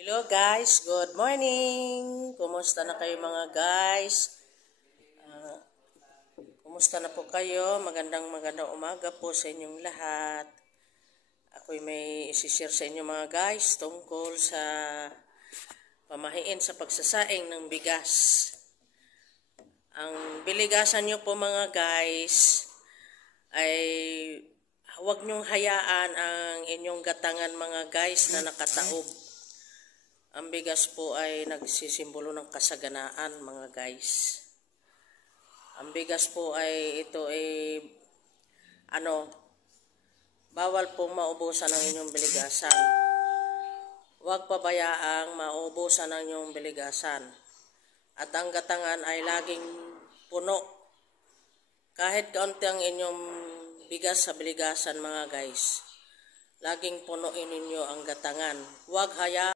Hello guys, good morning! Kumusta na kayo mga guys? Kumusta na po kayo? Magandang umaga po sa inyong lahat. Ako'y may isishare sa inyo mga guys tungkol sa pamahiin sa pagsasaing ng bigas. Ang biligasan nyo po mga guys ay huwag nyong hayaan ang inyong gatangan mga guys na nakataob. Ang bigas po ay nagsisimbolo ng kasaganaan mga guys. Ang bigas po ay bawal pong maubusan ng inyong biligasan. Huwag pabayaang maubusan ng inyong biligasan. At ang gatangan ay laging puno. Kahit kaunti ang inyong bigas sa biligasan mga guys, laging punuin ninyo ang gatangan. Huwag hayaan